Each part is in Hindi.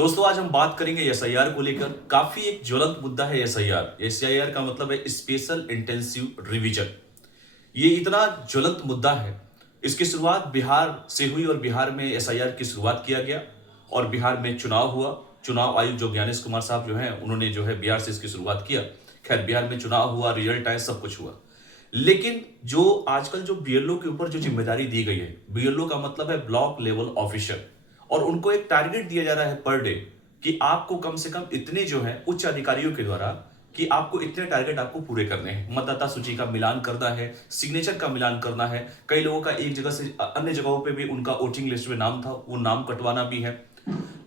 दोस्तों आज हम बात करेंगे एसआईआर को लेकर। काफी एक ज्वलंत मुद्दा है एसआईआर। एसआईआर का मतलब है स्पेशल इंटेंसिव रिवीजन। ये इतना ज्वलंत मुद्दा है। इसकी शुरुआत बिहार से हुई और बिहार में एसआईआर की शुरुआत किया गया और बिहार में चुनाव हुआ। चुनाव आयुक्त जो ज्ञानेश कुमार साहब जो हैं उन्होंने जो है बिहार से इसकी शुरुआत किया। खैर बिहार में चुनाव हुआ, रिजल्ट आए, सब कुछ हुआ। लेकिन जो आजकल जो बीएलओ के ऊपर जो जिम्मेदारी दी गई है, बीएलओ का मतलब है ब्लॉक लेवल ऑफिसर, और उनको एक टारगेट दिया जा रहा है पर डे कि आपको कम से कम इतने जो है उच्च अधिकारियों के द्वारा कि आपको इतने टारगेट आपको पूरे करने हैं। मतदाता सूची का मिलान करना है, सिग्नेचर का मिलान करना है। कई लोगों का एक जगह से अन्य जगहों पे भी उनका वोटिंग लिस्ट में नाम था, वो नाम कटवाना भी है।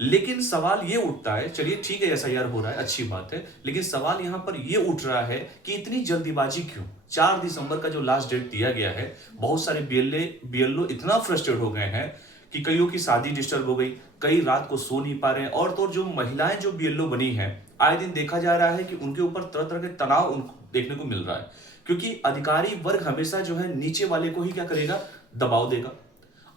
लेकिन सवाल ये उठता है, चलिए ठीक है एसआईआर हो रहा है, अच्छी बात है, लेकिन सवाल यहां पर ये उठ रहा है कि इतनी जल्दीबाजी क्यों। 4 दिसंबर का जो लास्ट डेट दिया गया है, बहुत सारे बीएलओ इतना फ्रस्ट्रेट हो गए हैं कि कईयों की शादी डिस्टर्ब हो गई, कई रात को सो नहीं पा रहे हैं। और तो जो महिलाएं जो बीएलओ बनी हैं, आए दिन देखा जा रहा है कि उनके ऊपर तरह तरह के तनाव उनको देखने को मिल रहा है, क्योंकि अधिकारी वर्ग हमेशा जो है नीचे वाले को ही क्या करेगा, दबाव देगा।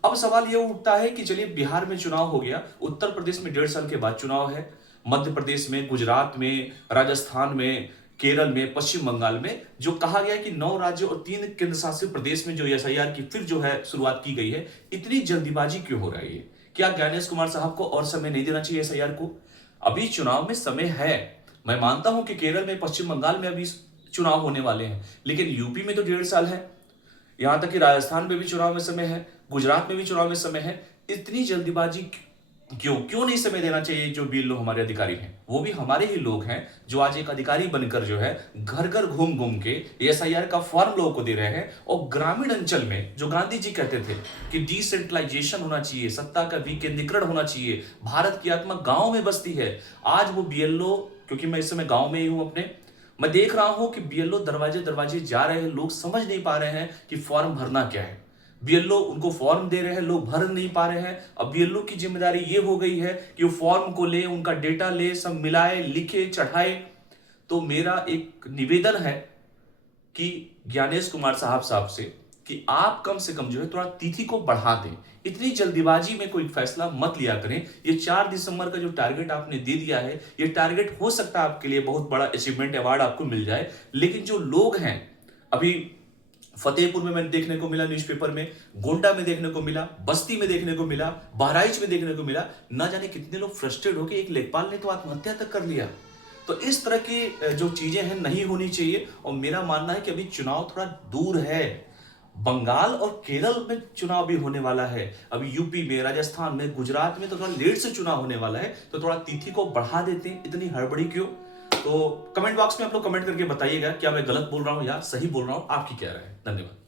अब सवाल यह उठता है कि चलिए बिहार में चुनाव हो गया, उत्तर प्रदेश में 1.5 साल के बाद चुनाव है, मध्य प्रदेश में, गुजरात में, राजस्थान में, केरल में, पश्चिम बंगाल में, जो कहा गया कि 9 राज्यों और 3 केंद्र शासित प्रदेश में जो एसआईआर की फिर जो है शुरुआत की गई है। इतनी जल्दीबाजी क्यों हो रही है? क्या ज्ञानेश कुमार साहब को और समय नहीं देना चाहिए एसआईआर को? अभी चुनाव में समय है। मैं मानता हूं कि केरल में, पश्चिम बंगाल में अभी चुनाव होने वाले हैं, लेकिन यूपी में तो 1.5 साल है, यहां तक कि राजस्थान में भी चुनाव में समय है, गुजरात में भी चुनाव में समय है। इतनी जल्दीबाजी क्यों नहीं समय देना चाहिए? जो बीएलओ हमारे अधिकारी हैं वो भी हमारे ही लोग हैं, जो आज एक अधिकारी बनकर जो है घर घर घूम घूम के एसआईआर का फॉर्म लोगों को दे रहे हैं। और ग्रामीण अंचल में जो गांधी जी कहते थे कि डिसेंट्रलाइजेशन होना चाहिए, सत्ता का विकेंद्रीकरण होना चाहिए, भारत की आत्मा गांव में बसती है, आज वो बीएलओ, क्योंकि मैं इस समय गांव में ही हूं अपने, मैं देख रहा हूं कि बीएलओ दरवाजे दरवाजे जा रहे हैं, लोग समझ नहीं पा रहे हैं कि फॉर्म भरना क्या है। बीएलओ उनको फॉर्म दे रहे हैं, लोग भर नहीं पा रहे हैं। अब बीएलओ की जिम्मेदारी ये हो गई है कि वो फॉर्म को ले, उनका डेटा ले, सब मिलाए, लिखे, चढ़ाए। तो मेरा एक निवेदन है कि ज्ञानेश कुमार साहब से कि आप कम से कम जो है थोड़ा तिथि को बढ़ा दें। इतनी जल्दीबाजी में कोई फैसला मत लिया करें। ये 4 दिसंबर का जो टारगेट आपने दे दिया है, ये टारगेट हो सकता है आपके लिए बहुत बड़ा अचीवमेंट अवार्ड आपको मिल जाए, लेकिन जो लोग हैं, अभी फतेहपुर में मैंने देखने को मिला, न्यूज़पेपर में, गोंडा में देखने को मिला, बस्ती में देखने को मिला, बहराइच में देखने को मिला, ना जाने कितने लोग फ्रस्ट्रेट होकर, एक लेखपाल ने तो आत्महत्या तक कर लिया। तो इस तरह की जो चीजें हैं नहीं होनी चाहिए। और मेरा मानना है कि अभी चुनाव थोड़ा दूर है, बंगाल और केरल में चुनाव भी होने वाला है, अभी यूपी में, राजस्थान में, गुजरात में तो थोड़ा लेट से चुनाव होने वाला है। तो थोड़ा तिथि को बढ़ा देते हैं, इतनी हड़बड़ी क्यों? तो कमेंट बॉक्स में आप लोग कमेंट करके बताइएगा क्या मैं गलत बोल रहा हूं या सही बोल रहा हूं, आपकी क्या राय है? धन्यवाद।